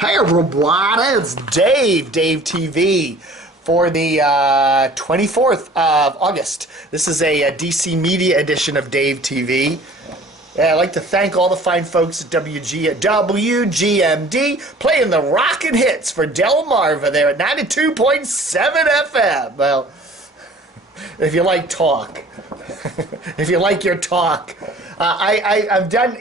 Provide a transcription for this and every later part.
Hey everybody, it's Dave TV for the 24th of August. This is a DC Media edition of Dave TV. I'd like to thank all the fine folks at WGMD playing the rockin' hits for Delmarva there at 92.7 FM. Well, if you like talk. If you like your talk. I've done,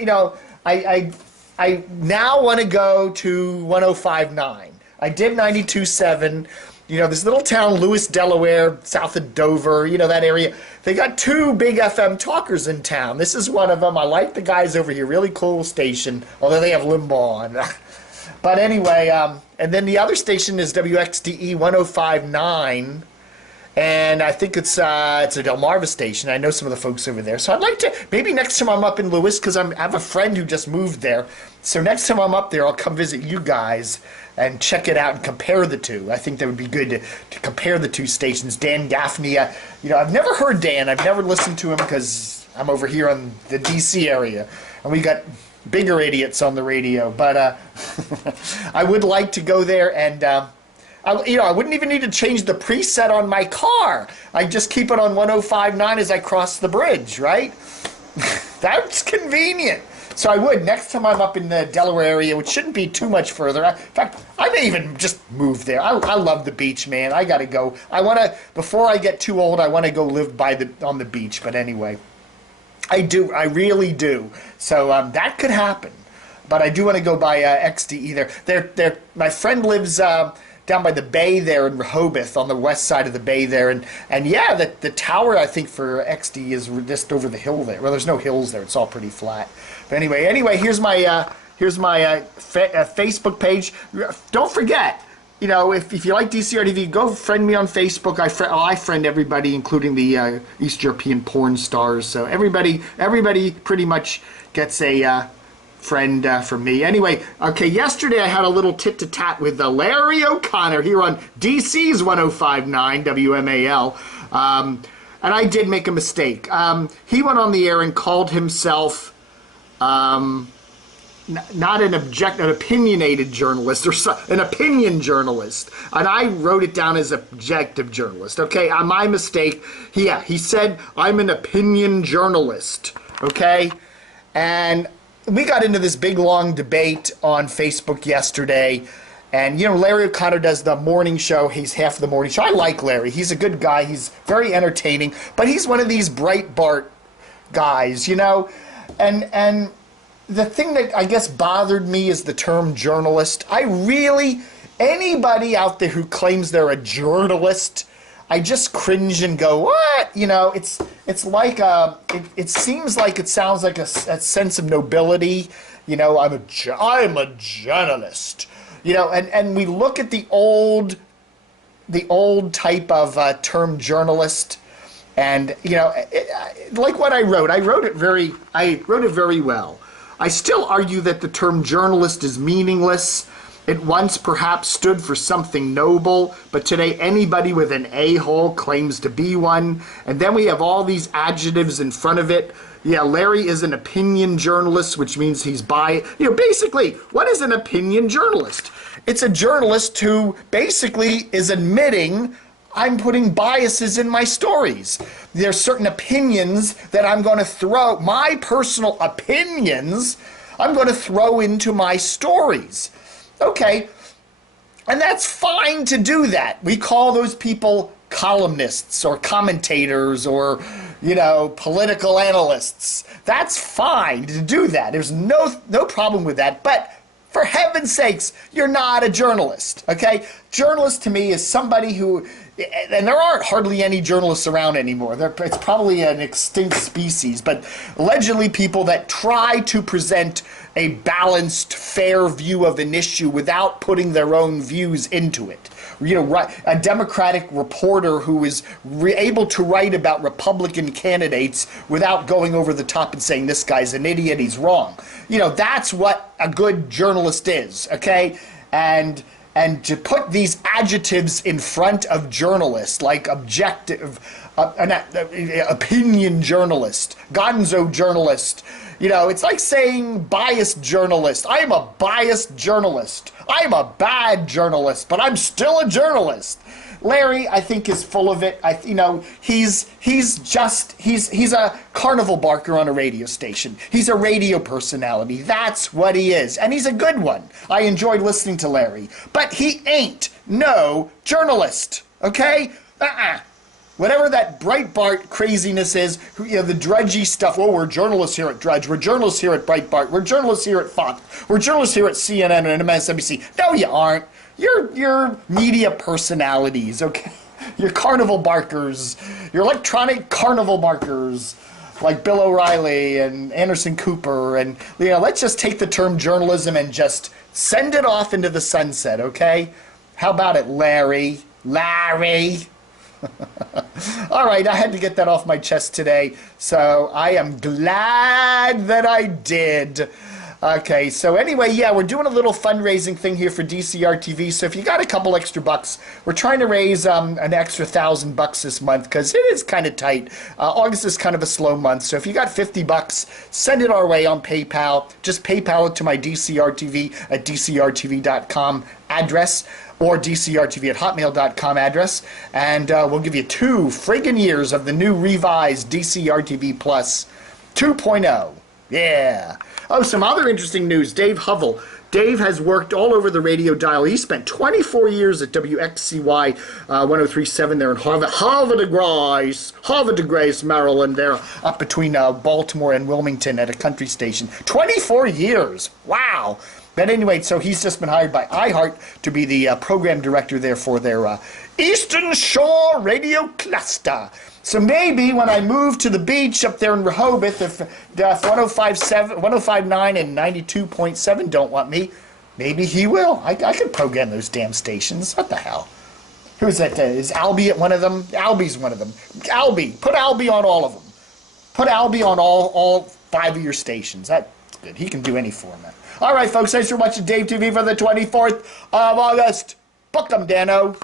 I now want to go to 105.9. I did 92.7. This little town, Lewis, Delaware, south of Dover, that area. They got two big FM talkers in town. This is one of them. I like the guys over here. Really cool station, although they have Limbaugh on. But anyway, and then the other station is WXDE 105.9. And I think it's a Delmarva station. I know some of the folks over there. So I'd like to, maybe next time I'm up in Lewis, because I have a friend who just moved there. So next time I'm up there, I'll come visit you guys and check it out and compare the two. I think that would be good to compare the two stations. Dan Gaffney, I've never heard Dan. I've never listened to him because I'm over here on the D.C. area. And we got bigger idiots on the radio. But I would like to go there and... I wouldn't even need to change the preset on my car. I just keep it on 105.9 as I cross the bridge, right? That's convenient. So I would, next time I'm up in the Delaware area, which shouldn't be too much further. In fact, I may even just move there. I love the beach, man. I got to go. Before I get too old, I want to go live on the beach. But anyway, I do. I really do. So that could happen. But I do want to go by XDE there. My friend lives... down by the bay there in Rehoboth, on the west side of the bay there, and yeah, the tower I think for XD is just over the hill there. Well, there's no hills there; it's all pretty flat. But anyway, here's my Facebook page. Don't forget, if you like DCR TV, go friend me on Facebook. I friend everybody, including the East European porn stars. So everybody pretty much gets a friend from me. Anyway, okay, yesterday I had a little tit-to-tat with Larry O'Connor here on DC's 105.9 WMAL, and I did make a mistake. He went on the air and called himself not an opinionated journalist, or an opinion journalist, and I wrote it down as objective journalist. Okay, my mistake. He said I'm an opinion journalist. Okay, and we got into this big, long debate on Facebook yesterday, and, Larry O'Connor does the morning show. He's half the morning show. I like Larry. He's a good guy. He's very entertaining, but he's one of these Breitbart guys, and the thing that I guess bothered me is the term journalist. Anybody out there who claims they're a journalist, I just cringe and go, what? It's like it seems like it sounds like a sense of nobility. I'm a journalist. And we look at the old type of term journalist, and like what I wrote it very well. I still argue that the term journalist is meaningless. It once perhaps stood for something noble, but today anybody with an a-hole claims to be one. And then we have all these adjectives in front of it. Yeah, Larry is an opinion journalist, which means he's basically, what is an opinion journalist? It's a journalist who basically is admitting I'm putting biases in my stories. There's certain opinions that I'm going to throw, my personal opinions, I'm going to throw into my stories. Okay, and that's fine to do that. We call those people columnists or commentators or, political analysts. That's fine to do that. There's no problem with that. But for heaven's sakes, you're not a journalist, okay? Journalist to me is somebody who, and there aren't hardly any journalists around anymore. It's probably an extinct species, but allegedly people that try to present a balanced, fair view of an issue without putting their own views into it. A Democratic reporter who is able to write about Republican candidates without going over the top and saying this guy's an idiot, he's wrong. That's what a good journalist is, okay? And and to put these adjectives in front of journalists, like objective, opinion journalist, gonzo journalist. You know, it's like saying biased journalist. I am a biased journalist. I am a bad journalist, but I'm still a journalist. Larry, I think, is full of it. He's a carnival barker on a radio station. He's a radio personality. That's what he is. And he's a good one. I enjoyed listening to Larry. But he ain't no journalist. Okay? Whatever that Breitbart craziness is, the drudgy stuff. Oh, we're journalists here at Drudge. We're journalists here at Breitbart. We're journalists here at Fox. We're journalists here at CNN and MSNBC. No, you aren't. You're media personalities, okay? You're carnival barkers. You're electronic carnival barkers, like Bill O'Reilly and Anderson Cooper. And, let's just take the term journalism and just send it off into the sunset, okay? How about it, Larry? Larry! All right, I had to get that off my chest today, so I am glad that I did. Okay, so anyway, yeah, we're doing a little fundraising thing here for DCR TV. So if you got a couple extra bucks, we're trying to raise an extra $1,000 this month because it is kind of tight. August is kind of a slow month. So if you got 50 bucks, send it our way on PayPal. Just PayPal it to my DCR TV at DCRTV.com address or DCRTV at hotmail.com address. And we'll give you 2 friggin' years of the new revised DCR TV Plus 2.0. Yeah. Oh, some other interesting news. Dave Hovell. Dave has worked all over the radio dial. He spent 24 years at WXCY 1037 there in Harvard de Grace, Maryland, there up between Baltimore and Wilmington at a country station. 24 years. Wow. But anyway, so he's just been hired by iHeart to be the program director there for their Eastern Shore Radio Cluster. So maybe when I move to the beach up there in Rehoboth, if 1059 and 92.7 don't want me, maybe he will. I could program those damn stations. What the hell? Who's that? Is Albie at one of them? Albie's one of them. Albie. Put Albie on all of them. Put Albie on all 5 of your stations. That's good. He can do any format. All right, folks. Thanks for watching Dave TV for the 24th of August. Book 'em, Dano.